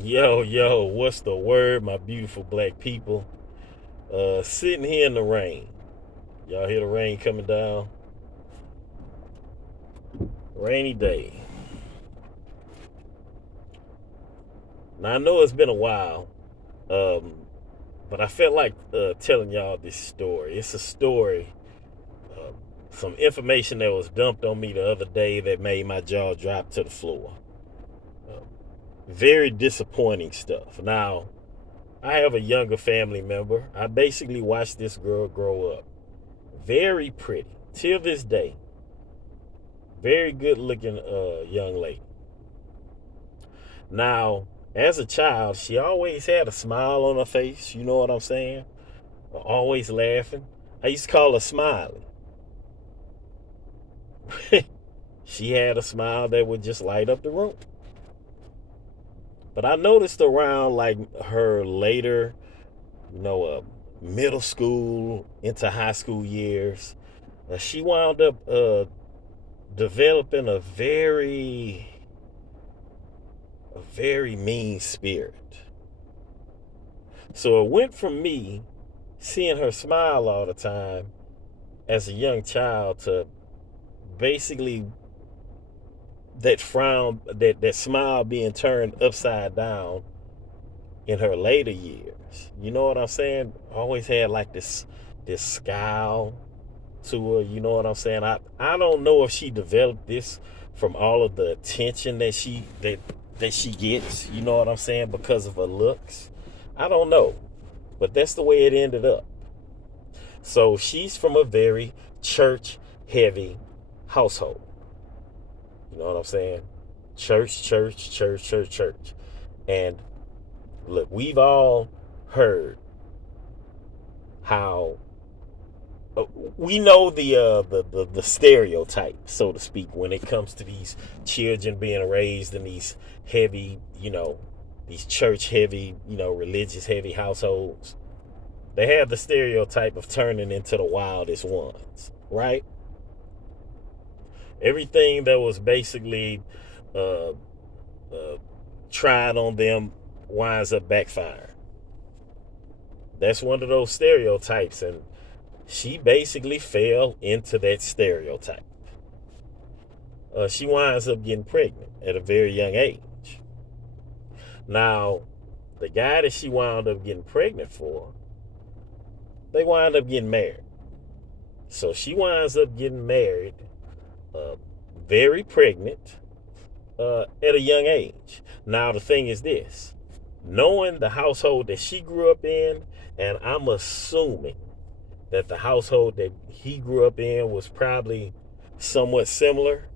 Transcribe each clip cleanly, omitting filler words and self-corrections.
Yo, what's the word, my beautiful black people? Sitting here in the rain. Y'all hear the rain coming down? Rainy day. Now I know it's been a while, um, but I felt like telling y'all this story. It's a story, um, some information that was dumped on me the other day that made my jaw drop to the floor. Um, Very disappointing stuff. Now, I have a younger family member. I basically watched this girl grow up. Very pretty. Till this day, very good looking young lady. Now, as a child, she always had a smile on her face. You know what I'm saying? Always laughing. I used to call her Smiley. She had a smile that would just light up the room. But I noticed around like her later, you know, middle school into high school years, she wound up developing a very mean spirit. So it went from me seeing her smile all the time as a young child to basically that smile being turned upside down in her later years. You know what I'm saying? Always had like this scowl to her. You know what I'm saying? I don't know if she developed this from all of the attention that she gets. You know what I'm saying? Because of her looks. I don't know, but that's the way it ended up. So she's from a very church heavy household. You know what I'm saying? Church, church, church, church, church. And look, we've all heard how we know the stereotype, so to speak, when it comes to these children being raised in these heavy, these church heavy, religious heavy households. They have the stereotype of turning into the wildest ones, right? Everything that was basically uh, uh, tried on them winds up backfiring. That's one of those stereotypes, and she basically fell into that stereotype. She winds up getting pregnant at a very young age. Now, the guy that she wound up getting pregnant for, they wind up getting married. So she winds up getting married, uh, very pregnant, at a young age. Now, the thing is this, knowing the household that she grew up in, and I'm assuming that the household that he grew up in was probably somewhat similar.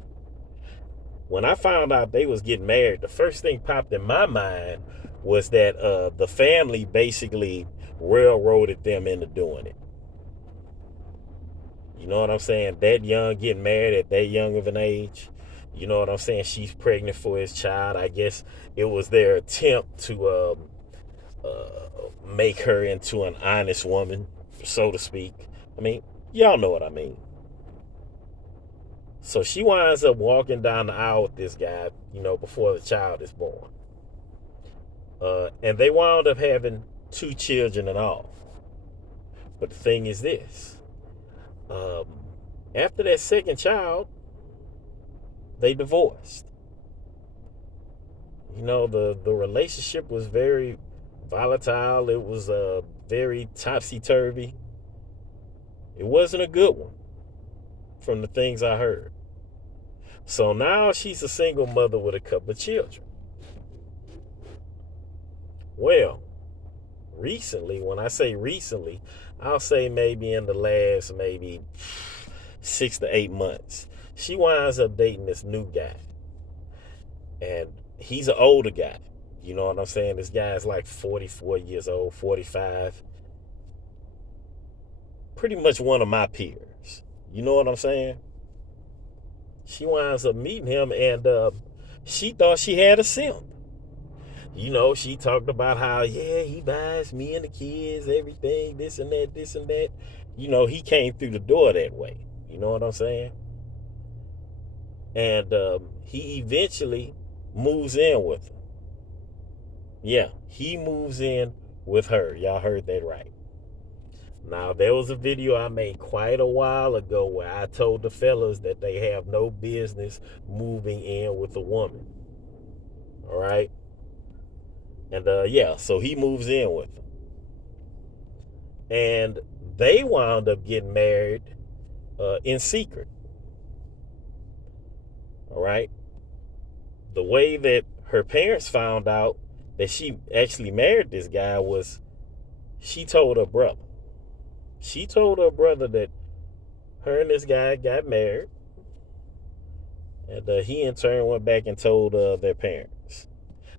When I found out they was getting married, the first thing popped in my mind was that the family basically railroaded them into doing it. You know what I'm saying? That young, getting married at that young of an age. You know what I'm saying? She's pregnant for his child. I guess it was their attempt to make her into an honest woman, so to speak. I mean, y'all know what I mean. So she winds up walking down the aisle with this guy, before the child is born. And they wound up having two children and all. But the thing is this, um, after that second child, they divorced. The relationship was very volatile. It was very topsy turvy. It wasn't a good one from the things I heard. So now she's a single mother with a couple of children. Well, recently, when I say recently, I'll say maybe in the last maybe 6 to 8 months, she winds up dating this new guy. And he's an older guy. You know what I'm saying? This guy is like 44 years old, 45. Pretty much one of my peers. You know what I'm saying? She winds up meeting him, and she thought she had a simp. She talked about how, yeah, he buys me and the kids everything, this and that, this and that. He came through the door that way. You know what I'm saying? And he eventually moves in with her. Yeah, he moves in with her. Y'all heard that right. Now, there was a video I made quite a while ago where I told the fellas that they have no business moving in with a woman. All right. And yeah, so he moves in with her. And they wound up getting married in secret. All right. The way that her parents found out that she actually married this guy was she told her brother. She told her brother that her and this guy got married. And he in turn went back and told their parents.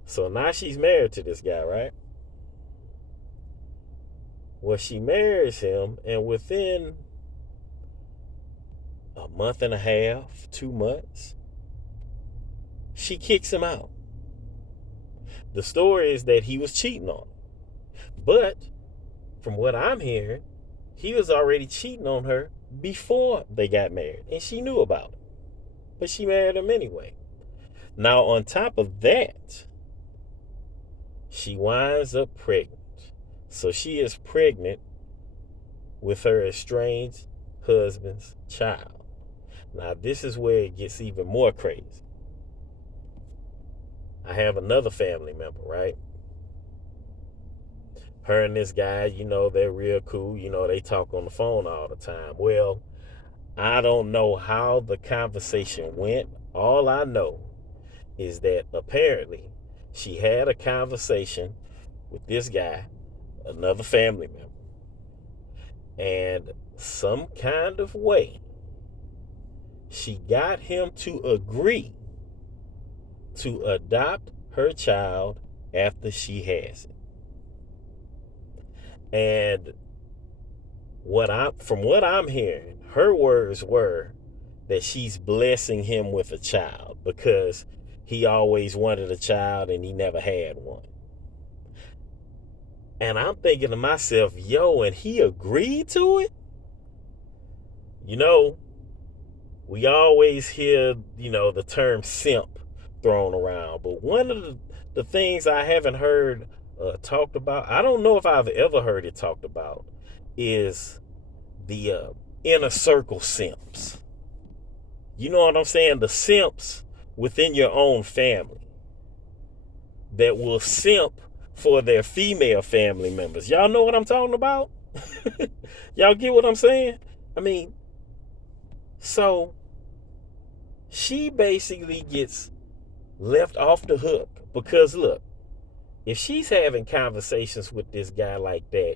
So now she's married to this guy, right? Well, she marries him, and within a month and a half, 2 months, she kicks him out. The story is that he was cheating on her. But from what I'm hearing, he was already cheating on her before they got married, and she knew about it. But she married him anyway. Now, on top of that, she winds up pregnant. So she is pregnant with her estranged husband's child. Now, this is where it gets even more crazy. I have another family member, right? Her and this guy, they're real cool. They talk on the phone all the time. Well, I don't know how the conversation went. All I know is that apparently she had a conversation with this guy, another family member, and some kind of way she got him to agree to adopt her child after she has it. And from what I'm hearing, her words were that she's blessing him with a child because he always wanted a child and he never had one. And I'm thinking to myself, yo, and he agreed to it? You know, we always hear, the term simp thrown around. But one of the things I haven't heard talked about, I don't know if I've ever heard it talked about, is the inner circle simps. You know what I'm saying? The simps within your own family that will simp for their female family members. Y'all know what I'm talking about? Y'all get what I'm saying? I mean, so she basically gets left off the hook because look, if she's having conversations with this guy like that,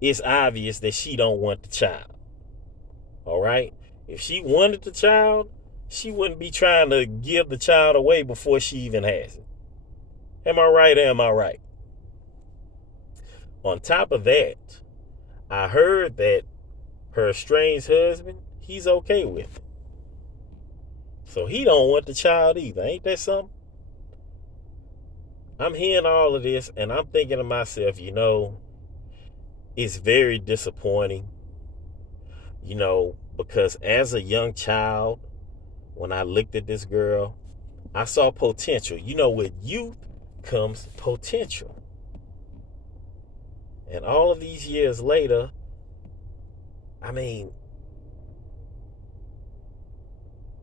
it's obvious that she don't want the child. All right? If she wanted the child, she wouldn't be trying to give the child away before she even has it. Am I right or am I right? On top of that, I heard that her estranged husband, he's okay with it. So he don't want the child either. Ain't that something? I'm hearing all of this and I'm thinking to myself, it's very disappointing, because as a young child, when I looked at this girl, I saw potential. With youth comes potential. And all of these years later, I mean,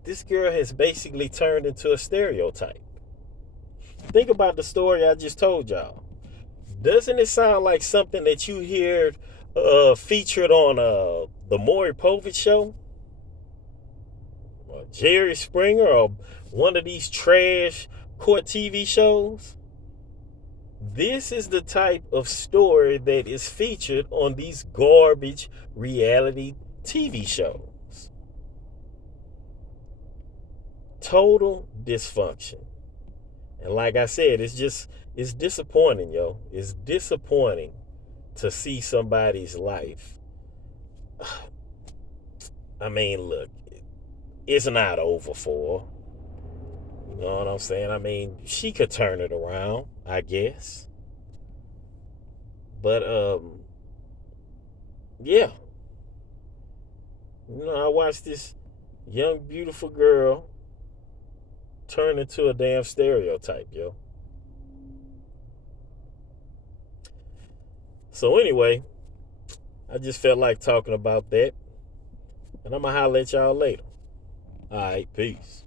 this girl has basically turned into a stereotype. Think about the story I just told y'all. Doesn't it sound like something that you hear featured on the Maury Povich show? Or Jerry Springer or one of these trash court TV shows? This is the type of story that is featured on these garbage reality TV shows. Total dysfunction. And like I said, it's disappointing, yo. It's disappointing to see somebody's life. I mean, look, it's not over for her. You know what I'm saying? I mean, she could turn it around, I guess. But yeah. I watched this young, beautiful girl turn into a damn stereotype, yo. So anyway, I just felt like talking about that. And I'm going to holler at y'all later. All right, peace.